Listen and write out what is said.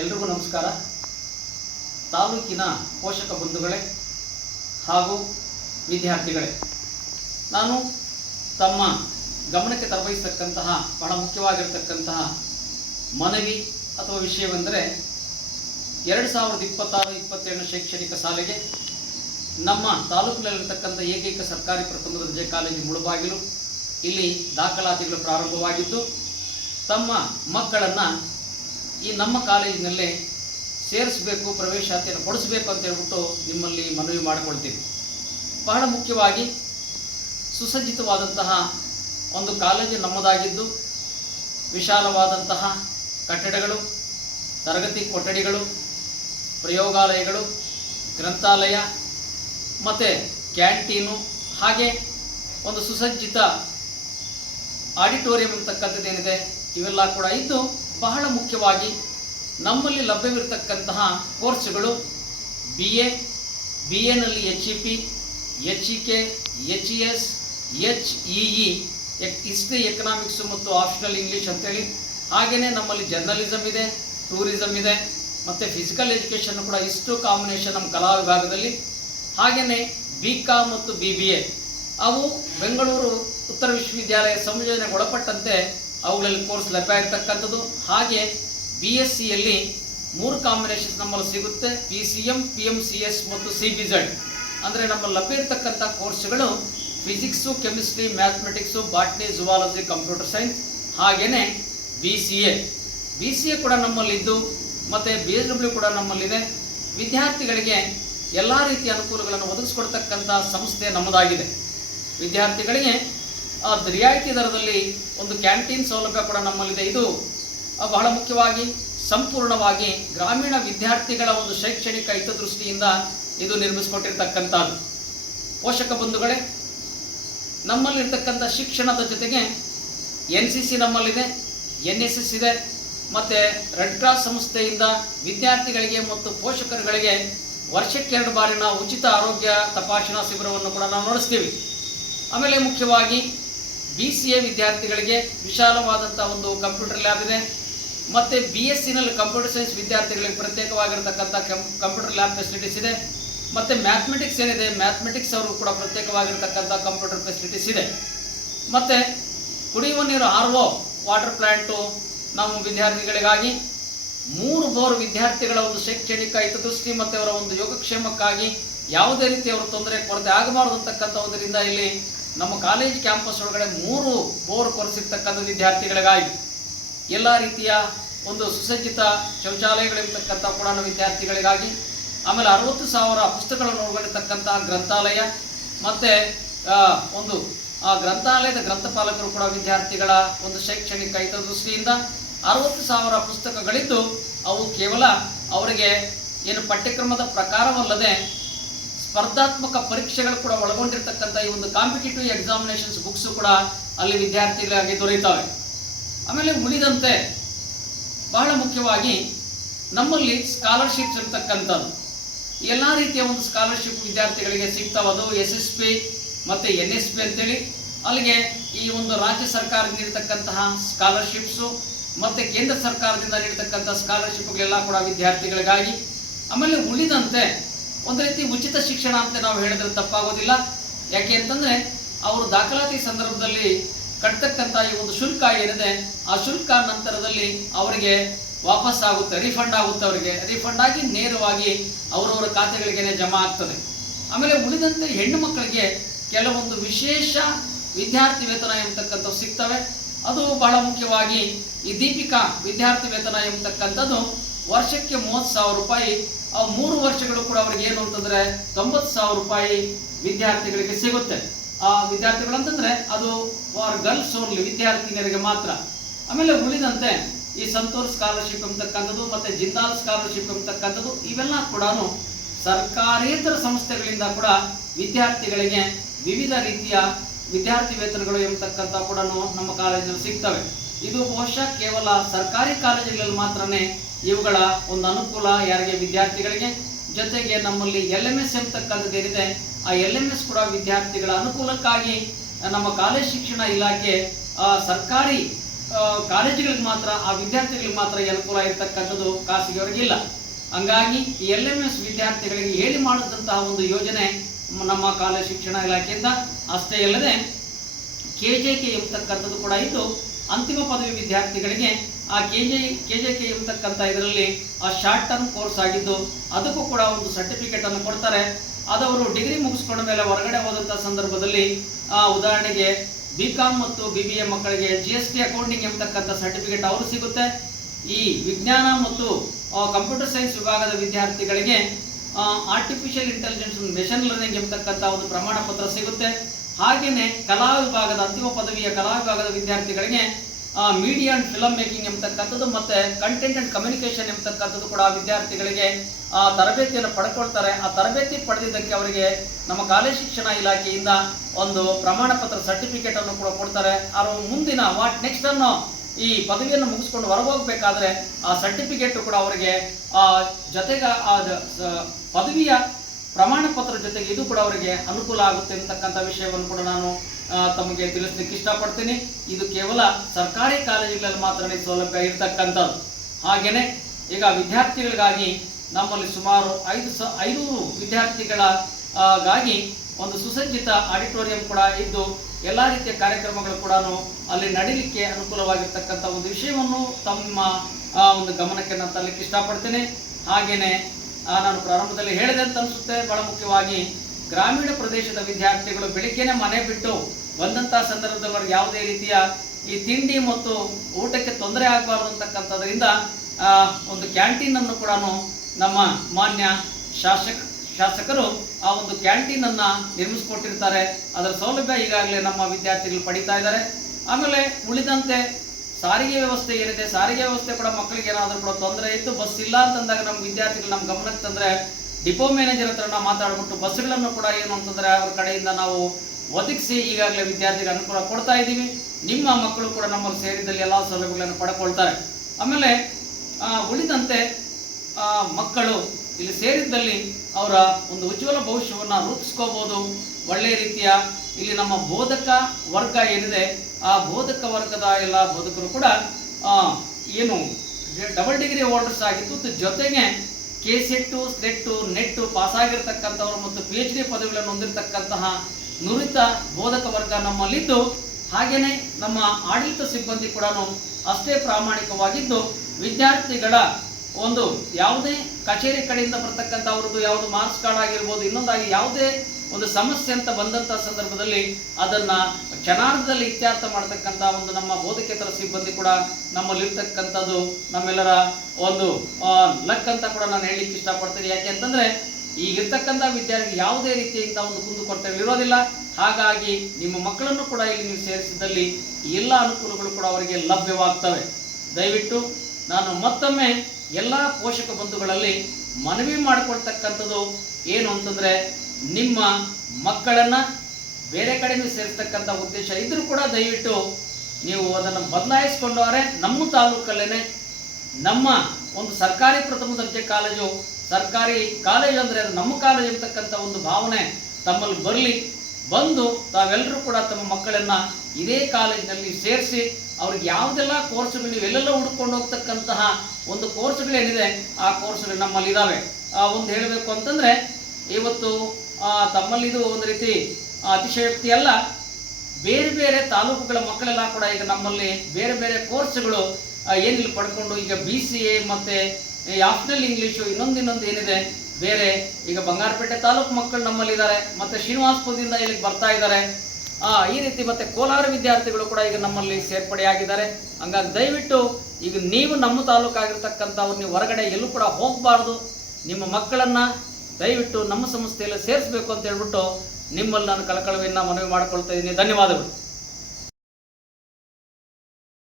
ಎಲ್ರಿಗೂ ನಮಸ್ಕಾರ. ತಾಲೂಕಿನ ಪೋಷಕ ಬಂಧುಗಳೇ ಹಾಗೂ ವಿದ್ಯಾರ್ಥಿಗಳೇ, ನಾನು ತಮ್ಮ ಗಮನಕ್ಕೆ ತರಬಯಸತಕ್ಕಂತಹ ಬಹಳ ಮುಖ್ಯವಾಗಿರತಕ್ಕಂತಹ ಮನವಿ ಅಥವಾ ವಿಷಯವೆಂದರೆ 2026-27 ಶೈಕ್ಷಣಿಕ ಸಾಲಿಗೆ ನಮ್ಮ ತಾಲೂಕಿನಲ್ಲಿರತಕ್ಕಂಥ ಏಕೈಕ ಸರ್ಕಾರಿ ಪ್ರಥಮ ದರ್ಜೆ ಕಾಲೇಜು ಮುಳುಬಾಗಿಲು ಇಲ್ಲಿ ದಾಖಲಾತಿಗಳು ಪ್ರಾರಂಭವಾಗಿದ್ದು, ತಮ್ಮ ಮಕ್ಕಳನ್ನು ಈ ನಮ್ಮ ಕಾಲೇಜಿನಲ್ಲಿ ಸೇರಿಸಬೇಕು, ಪ್ರವೇಶಾತಿಯನ್ನು ಕೊಡಿಸಬೇಕು ಅಂತ ಹೇಳ್ಬಿಟ್ಟು ನಿಮ್ಮಲ್ಲಿ ಮನವಿ ಮಾಡಿಕೊಳ್ತೀವಿ. ಬಹಳ ಮುಖ್ಯವಾಗಿ ಸುಸಜ್ಜಿತವಾದಂತಹ ಒಂದು ಕಾಲೇಜು ನಮ್ಮದಾಗಿದ್ದು, ವಿಶಾಲವಾದಂತಹ ಕಟ್ಟಡಗಳು, ತರಗತಿ ಕೊಠಡಿಗಳು, ಪ್ರಯೋಗಾಲಯಗಳು, ಗ್ರಂಥಾಲಯ ಮತ್ತು ಕ್ಯಾಂಟೀನು, ಹಾಗೆ ಒಂದು ಸುಸಜ್ಜಿತ ಆಡಿಟೋರಿಯಂ ಅಂತಕ್ಕಂಥದ್ದೇನಿದೆ ಇವೆಲ್ಲ ಕೂಡ ಇದ್ದು, ಬಹಳ ಮುಖ್ಯವಾಗಿ ನಮ್ಮಲ್ಲಿ ಲಭ್ಯವಿರತಕ್ಕಂತಹ ಕೋರ್ಸ್ಗಳು ಬಿ ಎನಲ್ಲಿ HEP, HEK, HES, HEE, history, economics ಮತ್ತು ಆಪ್ಷನಲ್ ಇಂಗ್ಲೀಷ್ ಅಂತೇಳಿ, ಹಾಗೆಯೇ ನಮ್ಮಲ್ಲಿ ಜರ್ನಲಿಸಮ್ ಇದೆ, ಟೂರಿಸಮ್ ಇದೆ ಮತ್ತು ಫಿಸಿಕಲ್ ಎಜುಕೇಷನ್ ಕೂಡ ಇಷ್ಟು ಕಾಂಬಿನೇಷನ್ ನಮ್ಮ ಕಲಾ ವಿಭಾಗದಲ್ಲಿ. ಹಾಗೆಯೇ BCom ಮತ್ತು BBA ಅವು ಬೆಂಗಳೂರು ಉತ್ತರ ವಿಶ್ವವಿದ್ಯಾಲಯ ಸಂಯೋಜನೆಗೆ ಒಳಪಟ್ಟಂತೆ ಅವುಗಳಲ್ಲಿ ಕೋರ್ಸ್ ಲಭ್ಯ ಇರತಕ್ಕಂಥದ್ದು. ಹಾಗೆ BScಯಲ್ಲಿ 3 ಕಾಂಬಿನೇಷನ್ಸ್ ನಮ್ಮಲ್ಲಿ ಸಿಗುತ್ತೆ, PCM, PMCS ಮತ್ತು CBZ. ಅಂದರೆ ನಮ್ಮಲ್ಲಿ ಲಭ್ಯ ಇರತಕ್ಕಂಥ ಕೋರ್ಸ್ಗಳು physics, chemistry, mathematics, botany, zoology, computer science, ಹಾಗೆಯೇ BCA ಕೂಡ ನಮ್ಮಲ್ಲಿದ್ದು ಮತ್ತು BSW ಕೂಡ ನಮ್ಮಲ್ಲಿದೆ. ವಿದ್ಯಾರ್ಥಿಗಳಿಗೆ ಎಲ್ಲ ರೀತಿಯ ಅನುಕೂಲಗಳನ್ನು ಒದಗಿಸ್ಕೊಡ್ತಕ್ಕಂಥ ಸಂಸ್ಥೆ ನಮ್ಮದಾಗಿದೆ. ವಿದ್ಯಾರ್ಥಿಗಳಿಗೆ ರಿಯಾಯಿತಿ ದರದಲ್ಲಿ ಒಂದು ಕ್ಯಾಂಟೀನ್ ಸೌಲಭ್ಯ ಕೂಡ ನಮ್ಮಲ್ಲಿದೆ. ಇದು ಬಹಳ ಮುಖ್ಯವಾಗಿ ಸಂಪೂರ್ಣವಾಗಿ ಗ್ರಾಮೀಣ ವಿದ್ಯಾರ್ಥಿಗಳ ಒಂದು ಶೈಕ್ಷಣಿಕ ಹಿತದೃಷ್ಟಿಯಿಂದ ಇದು ನಿರ್ಮಿಸಿಕೊಟ್ಟಿರ್ತಕ್ಕಂಥದ್ದು. ಪೋಷಕ ಬಂಧುಗಳೇ, ನಮ್ಮಲ್ಲಿರ್ತಕ್ಕಂಥ ಶಿಕ್ಷಣದ ಜೊತೆಗೆ NCC ನಮ್ಮಲ್ಲಿದೆ, NSS ಇದೆ ಮತ್ತು ರೆಡ್ ಕ್ರಾಸ್ ಸಂಸ್ಥೆಯಿಂದ ವಿದ್ಯಾರ್ಥಿಗಳಿಗೆ ಮತ್ತು ಪೋಷಕರುಗಳಿಗೆ ವರ್ಷಕ್ಕೆ 2 ಬಾರಿನ ಉಚಿತ ಆರೋಗ್ಯ ತಪಾಸಣಾ ಶಿಬಿರವನ್ನು ಕೂಡ ನಾವು ನಡೆಸ್ತೀವಿ. ಆಮೇಲೆ ಮುಖ್ಯವಾಗಿ BCA ವಿದ್ಯಾರ್ಥಿಗಳಿಗೆ ವಿಶಾಲವಾದಂಥ ಒಂದು ಕಂಪ್ಯೂಟರ್ ಲ್ಯಾಬ್ ಇದೆ ಮತ್ತು BScನಲ್ಲಿ ಕಂಪ್ಯೂಟರ್ ಸೈನ್ಸ್ ವಿದ್ಯಾರ್ಥಿಗಳಿಗೆ ಪ್ರತ್ಯೇಕವಾಗಿರತಕ್ಕಂಥ ಕಂಪ್ಯೂಟರ್ ಲ್ಯಾಬ್ ಫೆಸಿಲಿಟೀಸ್ ಇದೆ ಮತ್ತು ಮ್ಯಾಥಮೆಟಿಕ್ಸ್ ಏನಿದೆ, ಮ್ಯಾಥಮೆಟಿಕ್ಸ್ ಅವರು ಕೂಡ ಪ್ರತ್ಯೇಕವಾಗಿರತಕ್ಕಂಥ ಕಂಪ್ಯೂಟರ್ ಫೆಸಿಲಿಟೀಸ್ ಇದೆ. ಮತ್ತು ಕುಡಿಯುವ ನೀರು RO ವಾಟರ್ ಪ್ಲ್ಯಾಂಟು ನಮ್ಮ ವಿದ್ಯಾರ್ಥಿಗಳಿಗಾಗಿ 3 ಬೋರ್ ವಿದ್ಯಾರ್ಥಿಗಳ ಒಂದು ಶೈಕ್ಷಣಿಕ ಹಿತದೃಷ್ಟಿ ಮತ್ತು ಅವರ ಒಂದು ಯೋಗಕ್ಷೇಮಕ್ಕಾಗಿ ಯಾವುದೇ ರೀತಿ ಅವರ ತೊಂದರೆ ಕೊರತೆ ಆಗಬಾರದು ಅಂತಕ್ಕಂಥ ಒಂದರಿಂದ ಇಲ್ಲಿ ನಮ್ಮ ಕಾಲೇಜ್ ಕ್ಯಾಂಪಸ್ ಒಳಗಡೆ 3 ಬೋರ್ ಕೊರೆಸಿರ್ತಕ್ಕಂಥ ವಿದ್ಯಾರ್ಥಿಗಳಿಗಾಗಿ ಎಲ್ಲ ರೀತಿಯ ಒಂದು ಸುಸಜ್ಜಿತ ಶೌಚಾಲಯಗಳಿರ್ತಕ್ಕಂಥ ಕೂಡ ವಿದ್ಯಾರ್ಥಿಗಳಿಗಾಗಿ, ಆಮೇಲೆ 60,000 ಪುಸ್ತಕಗಳನ್ನು ಒಳಗೊಂಡಿರ್ತಕ್ಕಂಥ ಗ್ರಂಥಾಲಯ ಮತ್ತು ಒಂದು ಗ್ರಂಥಾಲಯದ ಗ್ರಂಥಪಾಲಕರು ಕೂಡ ವಿದ್ಯಾರ್ಥಿಗಳ ಒಂದು ಶೈಕ್ಷಣಿಕ ಹಿತದೃಷ್ಟಿಯಿಂದ 60,000 ಪುಸ್ತಕಗಳಿದ್ದು, ಅವು ಕೇವಲ ಅವರಿಗೆ ಏನು ಪಠ್ಯಕ್ರಮದ ಪ್ರಕಾರವಲ್ಲದೆ ಸ್ಪರ್ಧಾತ್ಮಕ ಪರೀಕ್ಷೆಗಳು ಕೂಡ ಒಳಗೊಂಡಿರ್ತಕ್ಕಂಥ ಈ ಒಂದು ಕಾಂಪಿಟೇಟಿವ್ ಎಕ್ಸಾಮಿನೇಷನ್ಸ್ ಬುಕ್ಸು ಕೂಡ ಅಲ್ಲಿ ವಿದ್ಯಾರ್ಥಿಗಳಿಗೆ ದೊರೆಯುತ್ತವೆ. ಆಮೇಲೆ ಉಳಿದಂತೆ ಬಹಳ ಮುಖ್ಯವಾಗಿ ನಮ್ಮಲ್ಲಿ ಸ್ಕಾಲರ್ಶಿಪ್ಸ್ ಇರ್ತಕ್ಕಂಥದ್ದು, ಎಲ್ಲ ರೀತಿಯ ಒಂದು ಸ್ಕಾಲರ್ಶಿಪ್ ವಿದ್ಯಾರ್ಥಿಗಳಿಗೆ ಸಿಗ್ತಾವೆ. ಅದು SSP ಮತ್ತು NSP ಅಂತೇಳಿ, ಅಲ್ಲಿಗೆ ಈ ಒಂದು ರಾಜ್ಯ ಸರ್ಕಾರದಿಂದ ನೀಡತಕ್ಕಂತಹ ಸ್ಕಾಲರ್ಶಿಪ್ಸು ಮತ್ತು ಕೇಂದ್ರ ಸರ್ಕಾರದಿಂದ ನೀಡತಕ್ಕಂಥ ಸ್ಕಾಲರ್ಶಿಪ್ಗಳೆಲ್ಲ ಕೂಡ ವಿದ್ಯಾರ್ಥಿಗಳಿಗಾಗಿ. ಆಮೇಲೆ ಉಳಿದಂತೆ ಒಂದು ರೀತಿ ಉಚಿತ ಶಿಕ್ಷಣ ಅಂತ ನಾವು ಹೇಳಿದ್ರೆ ತಪ್ಪಾಗೋದಿಲ್ಲ. ಯಾಕೆ ಅಂತಂದರೆ ಅವರು ದಾಖಲಾತಿ ಸಂದರ್ಭದಲ್ಲಿ ಕಟ್ತಕ್ಕಂಥ ಈ ಒಂದು ಶುಲ್ಕ ಏನಿದೆ, ಆ ಶುಲ್ಕ ನಂತರದಲ್ಲಿ ಅವರಿಗೆ ವಾಪಸ್ ಆಗುತ್ತೆ, ರಿಫಂಡ್ ಆಗುತ್ತೆ. ಅವರಿಗೆ ರಿಫಂಡ್ ಆಗಿ ನೇರವಾಗಿ ಅವರವರ ಖಾತೆಗಳಿಗೆ ಜಮಾ ಆಗ್ತದೆ. ಆಮೇಲೆ ಉಳಿದಂತೆ ಹೆಣ್ಣು ಮಕ್ಕಳಿಗೆ ಕೆಲವೊಂದು ವಿಶೇಷ ವಿದ್ಯಾರ್ಥಿ ವೇತನ ಎಂಬತಕ್ಕಂಥವು ಸಿಗ್ತವೆ. ಅದು ಬಹಳ ಮುಖ್ಯವಾಗಿ ಈ ದೀಪಿಕಾ ವಿದ್ಯಾರ್ಥಿ ವೇತನ ಎಂಬತಕ್ಕಂಥದ್ದು ವರ್ಷಕ್ಕೆ 30,000 ರೂಪಾಯಿ. ಆ 3 ವರ್ಷಗಳು ಕೂಡ ಅವ್ರಿಗೆ ಏನು ಅಂತಂದರೆ 90,000 ರೂಪಾಯಿ ವಿದ್ಯಾರ್ಥಿಗಳಿಗೆ ಸಿಗುತ್ತೆ. ಆ ವಿದ್ಯಾರ್ಥಿಗಳಂತಂದರೆ ಅದು ಫಾರ್ ಗರ್ಲ್ಸ್ ಓನ್ಲಿ, ವಿದ್ಯಾರ್ಥಿನಿಯರಿಗೆ ಮಾತ್ರ. ಆಮೇಲೆ ಉಳಿದಂತೆ ಈ ಸಂತೋಷ್ ಸ್ಕಾಲರ್ಶಿಪ್ ಎಂಬತಕ್ಕಂಥದ್ದು ಮತ್ತು ಜಿಂದಾಲ್ ಸ್ಕಾಲರ್ಶಿಪ್ ಎಂಬತಕ್ಕಂಥದ್ದು ಇವೆಲ್ಲ ಕೂಡ ಸರ್ಕಾರೇತರ ಸಂಸ್ಥೆಗಳಿಂದ ಕೂಡ ವಿದ್ಯಾರ್ಥಿಗಳಿಗೆ ವಿವಿಧ ರೀತಿಯ ವಿದ್ಯಾರ್ಥಿ ವೇತನಗಳು ಎಂಬತಕ್ಕಂಥ ಕೂಡ ನಮ್ಮ ಕಾಲೇಜಿನಲ್ಲಿ ಸಿಗ್ತವೆ. ಇದು ಬಹುಶಃ ಕೇವಲ ಸರ್ಕಾರಿ ಕಾಲೇಜುಗಳಲ್ಲಿ ಮಾತ್ರನೇ ಇವುಗಳ ಒಂದು ಅನುಕೂಲ ಯಾರಿಗೆ, ವಿದ್ಯಾರ್ಥಿಗಳಿಗೆ. ಜೊತೆಗೆ ನಮ್ಮಲ್ಲಿ LMS ಎಂಬತಕ್ಕಂಥದ್ದು ಏನಿದೆ, ಆ LMS ಕೂಡ ವಿದ್ಯಾರ್ಥಿಗಳ ಅನುಕೂಲಕ್ಕಾಗಿ ನಮ್ಮ ಕಾಲೇಜ್ ಶಿಕ್ಷಣ ಇಲಾಖೆ ಸರ್ಕಾರಿ ಕಾಲೇಜುಗಳಿಗೆ ಮಾತ್ರ, ಆ ವಿದ್ಯಾರ್ಥಿಗಳಿಗೆ ಮಾತ್ರ ಈ ಅನುಕೂಲ ಇರತಕ್ಕಂಥದ್ದು, ಖಾಸಗಿಯವರಿಗೆ ಇಲ್ಲ. ಹಂಗಾಗಿ ಈ LMS ವಿದ್ಯಾರ್ಥಿಗಳಿಗೆ ಹೇಳಿ ಮಾಡಿದಂತಹ ಒಂದು ಯೋಜನೆ ನಮ್ಮ ಕಾಲೇಜು ಶಿಕ್ಷಣ ಇಲಾಖೆಯಿಂದ. ಅಷ್ಟೇ ಅಲ್ಲದೆ KJK ಎಂಬತಕ್ಕಂಥದ್ದು ಕೂಡ ಇದ್ದು, ಅಂತಿಮ ಪದವಿ ವಿದ್ಯಾರ್ಥಿಗಳಿಗೆ ಆ KJK ಎಂಬತಕ್ಕಂಥ ಇದರಲ್ಲಿ ಆ ಶಾರ್ಟ್ ಟರ್ಮ್ ಕೋರ್ಸ್ ಆಗಿದ್ದು, ಅದಕ್ಕೂ ಕೂಡ ಒಂದು ಸರ್ಟಿಫಿಕೇಟ್ ಅನ್ನು ಕೊಡ್ತಾರೆ. ಅದವರು ಡಿಗ್ರಿ ಮುಗಿಸ್ಕೊಂಡ ಮೇಲೆ ಹೊರಗಡೆ ಹೋದಂಥ ಸಂದರ್ಭದಲ್ಲಿ ಉದಾಹರಣೆಗೆ BCom ಮತ್ತು BBA ಮಕ್ಕಳಿಗೆ GST ಅಕೌಂಟಿಂಗ್ ಎಂಬತಕ್ಕಂಥ ಸರ್ಟಿಫಿಕೇಟ್ ಅವರು ಸಿಗುತ್ತೆ. ಈ ವಿಜ್ಞಾನ ಮತ್ತು ಕಂಪ್ಯೂಟರ್ ಸೈನ್ಸ್ ವಿಭಾಗದ ವಿದ್ಯಾರ್ಥಿಗಳಿಗೆ ಆರ್ಟಿಫಿಷಿಯಲ್ ಇಂಟೆಲಿಜೆನ್ಸ್ ಮೆಷಿನ್ ಲರ್ನಿಂಗ್ ಎಂಬತಕ್ಕಂಥ ಒಂದು ಪ್ರಮಾಣ ಪತ್ರ ಸಿಗುತ್ತೆ. ಹಾಗೆಯೇ ಕಲಾ ವಿಭಾಗದ ಅಂತಿಮ ಪದವಿಯ ಕಲಾ ವಿಭಾಗದ ವಿದ್ಯಾರ್ಥಿಗಳಿಗೆ ಮೀಡಿಯಾ ಅಂಡ್ ಫಿಲಮ್ ಮೇಕಿಂಗ್ ಎಂಬತಕ್ಕಂಥದ್ದು ಮತ್ತು ಕಂಟೆಂಟ್ ಅಂಡ್ ಕಮ್ಯುನಿಕೇಷನ್ ಎಂಬತಕ್ಕಂಥದ್ದು ಕೂಡ ವಿದ್ಯಾರ್ಥಿಗಳಿಗೆ ತರಬೇತಿಯನ್ನು ಪಡ್ಕೊಳ್ತಾರೆ. ಆ ತರಬೇತಿ ಪಡೆದಿದ್ದಕ್ಕೆ ಅವರಿಗೆ ನಮ್ಮ ಕಾಲೇಜು ಶಿಕ್ಷಣ ಇಲಾಖೆಯಿಂದ ಒಂದು ಪ್ರಮಾಣ ಪತ್ರ ಸರ್ಟಿಫಿಕೇಟ್ ಅನ್ನು ಕೂಡ ಕೊಡ್ತಾರೆ. ಅವರು ಮುಂದಿನ ನೆಕ್ಸ್ಟ್ ಅನ್ನೋ ಈ ಪದವಿಯನ್ನು ಮುಗಿಸ್ಕೊಂಡು ಹೊರಗೋಗ್ಬೇಕಾದ್ರೆ ಆ ಸರ್ಟಿಫಿಕೇಟ್ ಕೂಡ ಅವರಿಗೆ ಜೊತೆಗೆ ಪದವಿಯ ಪ್ರಮಾಣ ಪತ್ರ ಜೊತೆಗೆ ಇದು ಕೂಡ ಅವರಿಗೆ ಅನುಕೂಲ ಆಗುತ್ತೆ ಅಂತಕ್ಕಂಥ ವಿಷಯವನ್ನು ಕೂಡ ನಾನು ತಮಗೆ ತಿಳಿಸ್ಲಿಕ್ಕೆ ಇಷ್ಟಪಡ್ತೀನಿ. ಇದು ಕೇವಲ ಸರ್ಕಾರಿ ಕಾಲೇಜುಗಳಲ್ಲಿ ಮಾತ್ರ ಸೌಲಭ್ಯ ಇರತಕ್ಕಂಥದ್ದು. ಹಾಗೆಯೇ ಈಗ ವಿದ್ಯಾರ್ಥಿಗಳಿಗಾಗಿ ನಮ್ಮಲ್ಲಿ ಸುಮಾರು 500 ವಿದ್ಯಾರ್ಥಿಗಳಿಗಾಗಿ ಒಂದು ಸುಸಜ್ಜಿತ ಆಡಿಟೋರಿಯಂ ಕೂಡ ಇದ್ದು, ಎಲ್ಲ ರೀತಿಯ ಕಾರ್ಯಕ್ರಮಗಳು ಕೂಡ ಅಲ್ಲಿ ನಡೀಲಿಕ್ಕೆ ಅನುಕೂಲವಾಗಿರ್ತಕ್ಕಂಥ ಒಂದು ವಿಷಯವನ್ನು ತಮ್ಮ ಒಂದು ಗಮನಕ್ಕೆ ನಾನು ತರಲಿಕ್ಕೆ ಇಷ್ಟಪಡ್ತೇನೆ. ಹಾಗೆಯೇ ನಾನು ಪ್ರಾರಂಭದಲ್ಲಿ ಹೇಳಿದೆ ಅಂತ ಅನಿಸುತ್ತೆ, ಬಹಳ ಮುಖ್ಯವಾಗಿ ಗ್ರಾಮೀಣ ಪ್ರದೇಶದ ವಿದ್ಯಾರ್ಥಿಗಳು ಬೆಳಿಗ್ಗೆನೆ ಮನೆ ಬಿಟ್ಟು ಬಂದಂತಹ ಸಂದರ್ಭದಲ್ಲಿ ಅವ್ರಿಗೆ ಯಾವುದೇ ರೀತಿಯ ಈ ತಿಂಡಿ ಮತ್ತು ಊಟಕ್ಕೆ ತೊಂದರೆ ಆಗಬಾರ್ದು ಅಂತಕ್ಕಂಥದ್ರಿಂದ ಒಂದು ಕ್ಯಾಂಟೀನ್ ಅನ್ನು ಕೂಡ ನಮ್ಮ ಮಾನ್ಯ ಶಾಸಕರು ಆ ಒಂದು ಕ್ಯಾಂಟೀನ್ ಅನ್ನ ನಿರ್ಮಿಸಿಕೊಟ್ಟಿರ್ತಾರೆ. ಅದರ ಸೌಲಭ್ಯ ಈಗಾಗಲೇ ನಮ್ಮ ವಿದ್ಯಾರ್ಥಿಗಳು ಪಡಿತಾ ಇದ್ದಾರೆ. ಆಮೇಲೆ ಉಳಿದಂತೆ ಸಾರಿಗೆ ವ್ಯವಸ್ಥೆ ಏನಿದೆ, ಸಾರಿಗೆ ವ್ಯವಸ್ಥೆ ಕೂಡ ಮಕ್ಕಳಿಗೆ ಏನಾದರೂ ಕೂಡ ತೊಂದರೆ ಇತ್ತು, ಬಸ್ ಇಲ್ಲ ಅಂತಂದಾಗ ನಮ್ಮ ವಿದ್ಯಾರ್ಥಿಗಳು ನಮ್ಮ ಗಮನಕ್ಕೆ ತಂದರೆ ಡಿಪೋ ಮ್ಯಾನೇಜರ್ ಹತ್ರ ನಾವು ಮಾತಾಡ್ಬಿಟ್ಟು ಬಸ್ಗಳನ್ನು ಕೂಡ ಏನು ಅಂತಂದರೆ ಅವ್ರ ಕಡೆಯಿಂದ ನಾವು ಒದಗಿಸಿ ಈಗಾಗಲೇ ವಿದ್ಯಾರ್ಥಿಗಳಿಗೆ ಅನುಕೂಲ ಕೊಡ್ತಾ ಇದ್ದೀವಿ. ನಿಮ್ಮ ಮಕ್ಕಳು ಕೂಡ ನಮ್ಮಲ್ಲಿ ಸೇರಿದಲ್ಲಿ ಎಲ್ಲ ಸೌಲಭ್ಯಗಳನ್ನು ಪಡ್ಕೊಳ್ತಾರೆ. ಆಮೇಲೆ ಉಳಿದಂತೆ ಮಕ್ಕಳು ಇಲ್ಲಿ ಸೇರಿದ್ದಲ್ಲಿ ಅವರ ಒಂದು ಉಜ್ವಲ ಭವಿಷ್ಯವನ್ನು ರೂಪಿಸ್ಕೋಬಹುದು. ಒಳ್ಳೆಯ ರೀತಿಯ ಇಲ್ಲಿ ನಮ್ಮ ಬೋಧಕ ವರ್ಗ ಏನಿದೆ, ಆ ಬೋಧಕ ವರ್ಗದ ಎಲ್ಲ ಬೋಧಕರು ಕೂಡ ಏನು ಡಬಲ್ ಡಿಗ್ರಿ ಹೋಲ್ಡರ್ಸ್ ಆಗಿದ್ದು, ಜೊತೆಗೆ KCET, SLET, NET ಪಾಸ್ ಆಗಿರ್ತಕ್ಕಂಥವ್ರು ಮತ್ತು PhD ಪದವಿಗಳನ್ನು ಹೊಂದಿರತಕ್ಕಂತಹ ನುರಿತ ಬೋಧಕ ವರ್ಗ ನಮ್ಮಲ್ಲಿದ್ದು, ಹಾಗೆಯೇ ನಮ್ಮ ಆಡಳಿತ ಸಿಬ್ಬಂದಿ ಕೂಡ ಅಷ್ಟೇ ಪ್ರಾಮಾಣಿಕವಾಗಿದ್ದು, ವಿದ್ಯಾರ್ಥಿಗಳ ಒಂದು ಯಾವುದೇ ಕಚೇರಿ ಕಡೆಯಿಂದ ಬರ್ತಕ್ಕಂಥ ಅವ್ರದ್ದು ಯಾವುದು ಮಾರ್ಕ್ಸ್ ಕಾರ್ಡ್ ಆಗಿರ್ಬೋದು, ಇನ್ನೊಂದಾಗಿ ಯಾವುದೇ ಒಂದು ಸಮಸ್ಯೆ ಅಂತ ಬಂದಂಥ ಸಂದರ್ಭದಲ್ಲಿ ಅದನ್ನ ಕ್ಷಣಾರ್ಧದಲ್ಲಿ ಇತ್ಯರ್ಥ ಮಾಡತಕ್ಕಂಥ ಒಂದು ನಮ್ಮ ಬೋಧಕೇತರ ಸಿಬ್ಬಂದಿ ಕೂಡ ನಮ್ಮಲ್ಲಿರ್ತಕ್ಕಂಥದ್ದು ನಮ್ಮೆಲ್ಲರ ಒಂದು ಲಕ್ ಅಂತ ಕೂಡ ನಾನು ಹೇಳಲಿಕ್ಕೆ ಇಷ್ಟಪಡ್ತೀನಿ. ಯಾಕೆ ಅಂತಂದ್ರೆ ಈಗಿರ್ತಕ್ಕಂಥ ವಿದ್ಯಾರ್ಥಿ ಯಾವುದೇ ರೀತಿಯಿಂದ ಒಂದು ಕುಂದುಕೊರತೆಗಳು ಇರೋದಿಲ್ಲ. ಹಾಗಾಗಿ ನಿಮ್ಮ ಮಕ್ಕಳನ್ನು ಕೂಡ ಇಲ್ಲಿ ನೀವು ಸೇರಿಸಿದಲ್ಲಿ ಎಲ್ಲ ಅನುಕೂಲಗಳು ಕೂಡ ಅವರಿಗೆ ಲಭ್ಯವಾಗ್ತವೆ. ದಯವಿಟ್ಟು ನಾನು ಮತ್ತೊಮ್ಮೆ ಎಲ್ಲ ಪೋಷಕ ಬಂಧುಗಳಲ್ಲಿ ಮನವಿ ಮಾಡಿಕೊಳ್ತಕ್ಕಂಥದ್ದು ಏನು ಅಂತಂದರೆ, ನಿಮ್ಮ ಮಕ್ಕಳನ್ನು ಬೇರೆ ಕಡೆಯೂ ಸೇರಿಸ್ತಕ್ಕಂಥ ಉದ್ದೇಶ ಇದ್ರೂ ಕೂಡ ದಯವಿಟ್ಟು ನೀವು ಅದನ್ನು ಬದಲಾಯಿಸ್ಕೊಂಡವರೆ ನಮ್ಮ ತಾಲೂಕಲ್ಲೇ ನಮ್ಮ ಒಂದು ಸರ್ಕಾರಿ ಪ್ರಥಮ ದರ್ಜೆ ಕಾಲೇಜು, ಸರ್ಕಾರಿ ಕಾಲೇಜು ಅಂದರೆ ಅದು ನಮ್ಮ ಕಾಲೇಜು ಅಂತಕ್ಕಂಥ ಒಂದು ಭಾವನೆ ತಮ್ಮಲ್ಲಿ ಬರಲಿ. ಬಂದು ತಾವೆಲ್ಲರೂ ಕೂಡ ತಮ್ಮ ಮಕ್ಕಳನ್ನು ಇದೇ ಕಾಲೇಜಿನಲ್ಲಿ ಸೇರಿಸಿ ಅವ್ರಿಗೆ ಯಾವುದೆಲ್ಲ ಕೋರ್ಸ್ಗಳು ನೀವು ಎಲ್ಲೆಲ್ಲ ಹುಡ್ಕೊಂಡು ಹೋಗ್ತಕ್ಕಂತಹ ಒಂದು ಕೋರ್ಸ್ಗಳೇನಿದೆ ಆ ಕೋರ್ಸ್ಗಳು ನಮ್ಮಲ್ಲಿದ್ದಾವೆ. ಒಂದು ಹೇಳಬೇಕು ಅಂತಂದರೆ, ಇವತ್ತು ತಮ್ಮಲ್ಲಿದು ಒಂದು ರೀತಿ ಅತಿಶಯೋಕ್ತಿ ಅಲ್ಲ, ಬೇರೆ ಬೇರೆ ತಾಲೂಕುಗಳ ಮಕ್ಕಳೆಲ್ಲ ಕೂಡ ಈಗ ನಮ್ಮಲ್ಲಿ ಬೇರೆ ಬೇರೆ ಕೋರ್ಸ್ಗಳು ಏನಿಲ್ಲ ಪಡ್ಕೊಂಡು ಈಗ BCA ಮತ್ತು ಆಫ್ಟರ್ನಲ್ ಇಂಗ್ಲೀಷು ಇನ್ನೊಂದು ಏನಿದೆ ಬೇರೆ, ಈಗ ಬಂಗಾರಪೇಟೆ ತಾಲೂಕು ಮಕ್ಕಳು ನಮ್ಮಲ್ಲಿದ್ದಾರೆ, ಮತ್ತು ಶ್ರೀನಿವಾಸಪುರದಿಂದ ಇಲ್ಲಿಗೆ ಬರ್ತಾ ಇದ್ದಾರೆ. ಈ ರೀತಿ ಮತ್ತೆ ಕೋಲಾರ ವಿದ್ಯಾರ್ಥಿಗಳು ಕೂಡ ಈಗ ನಮ್ಮಲ್ಲಿ ಸೇರ್ಪಡೆಯಾಗಿದ್ದಾರೆ. ಹಂಗಾಗಿ ದಯವಿಟ್ಟು ಈಗ ನೀವು ನಮ್ಮ ತಾಲೂಕಾಗಿರ್ತಕ್ಕಂಥವ್ರು ನೀವು ಹೊರಗಡೆ ಎಲ್ಲೂ ಕೂಡ ಹೋಗಬಾರ್ದು. ನಿಮ್ಮ ಮಕ್ಕಳನ್ನು ದಯವಿಟ್ಟು ನಮ್ಮ ಸಂಸ್ಥೆಯಲ್ಲಿ ಸೇರಿಸಬೇಕು ಅಂತ ಹೇಳ್ಬಿಟ್ಟು ನಿಮ್ಮಲ್ಲಿ ನಾನು ಕಳಕಳಿಯನ್ನು ಮನವಿ ಮಾಡಿಕೊಳ್ತಾ ಇದ್ದೀನಿ. ಧನ್ಯವಾದಗಳು.